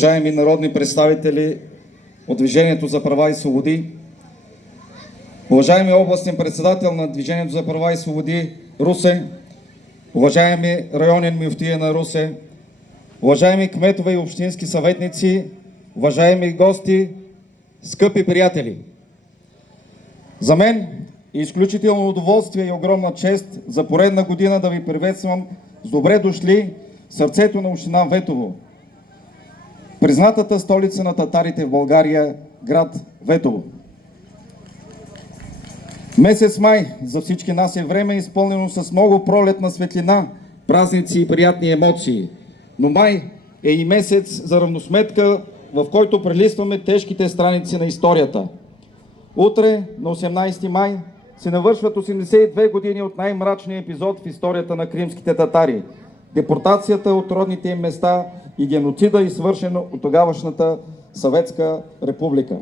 Уважаеми народни представители от Движението за права и свободи, уважаеми областен председател на Движението за права и свободи Русе, уважаеми районен мюфтия на Русе, уважаеми кметове и общински съветници, уважаеми гости, скъпи приятели! За мен е изключително удоволствие и огромна чест за поредна година да ви приветствам с добре дошли в сърцето на община Ветово, признатата столица на татарите в България, град Ветово. Месец май за всички нас е време изпълнено с много пролетна светлина, празници и приятни емоции. Но май е и месец за равносметка, в който прелистваме тежките страници на историята. Утре, на 18 май, се навършват 82 години от най-мрачния епизод в историята на кримските татари – депортацията от родните им места и геноцида, извършено от тогавашната Съветска република.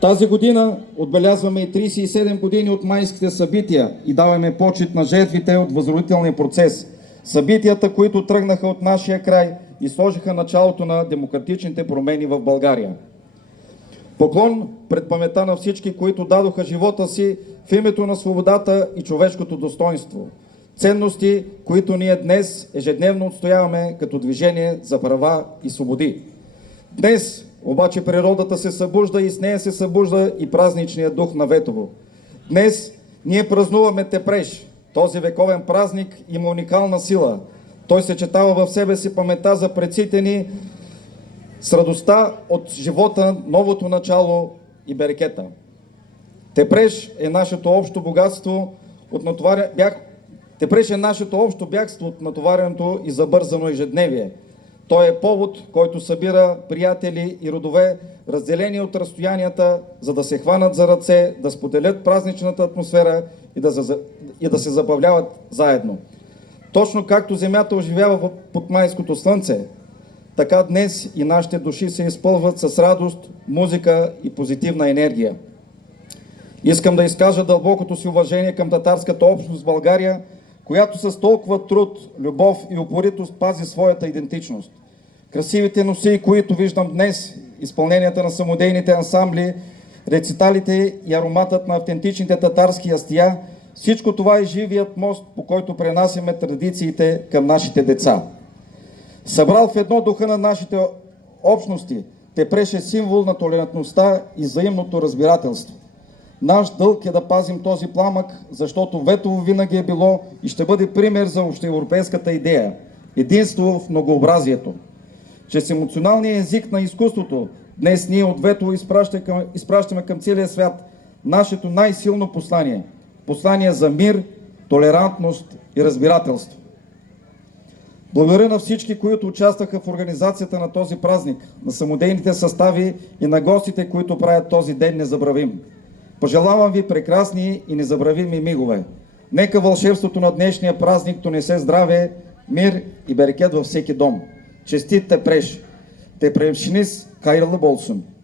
Тази година отбелязваме и 37 години от майските събития и даваме почит на жертвите от възродителния процес. Събитията, които тръгнаха от нашия край и сложиха началото на демократичните промени в България. Поклон пред паметта на всички, които дадоха живота си в името на свободата и човешкото достоинство. Ценности, които ние днес ежедневно отстояваме като Движение за права и свободи. Днес обаче природата се събужда и с нея се събужда и празничният дух на Ветово. Днес ние празнуваме Тепреш. Този вековен празник има уникална сила. Той съчетава в себе си паметта за предците ни с радостта от живота, новото начало и берекета. Тепреш е нашето общо богатство от Тепреш е нашето общо бягство от натовареното и забързано ежедневие. Той е повод, който събира приятели и родове, разделени от разстоянията, за да се хванат за ръце, да споделят празничната атмосфера и да се забавляват заедно. Точно както земята оживява под майското слънце, така днес и нашите души се изпълват с радост, музика и позитивна енергия. Искам да изкажа дълбокото си уважение към татарската общност в България, която с толкова труд, любов и упоритост пази своята идентичност. Красивите носии, които виждам днес, изпълненията на самодейните ансамбли, рециталите и ароматът на автентичните татарски ястия, всичко това е живият мост, по който пренасяме традициите към нашите деца. Събрал в едно духа на нашите общности, Тепреш е символ на толерантността и взаимното разбирателство. Наш дълг е да пазим този пламък, защото Ветово винаги е било и ще бъде пример за общоевропейската идея – единство в многообразието. Чрез емоционалния език на изкуството, днес ние от Ветово изпращаме към целия свят нашето най-силно послание – послание за мир, толерантност и разбирателство. Благодаря на всички, които участваха в организацията на този празник, на самодейните състави и на гостите, които правят този ден незабравим. Пожелавам ви прекрасни и незабравими мигове. Нека вълшебството на днешния празник донесе здраве, мир и берекет във всеки дом. Честит Тепреш! Тепрешниз хайрlı болsun!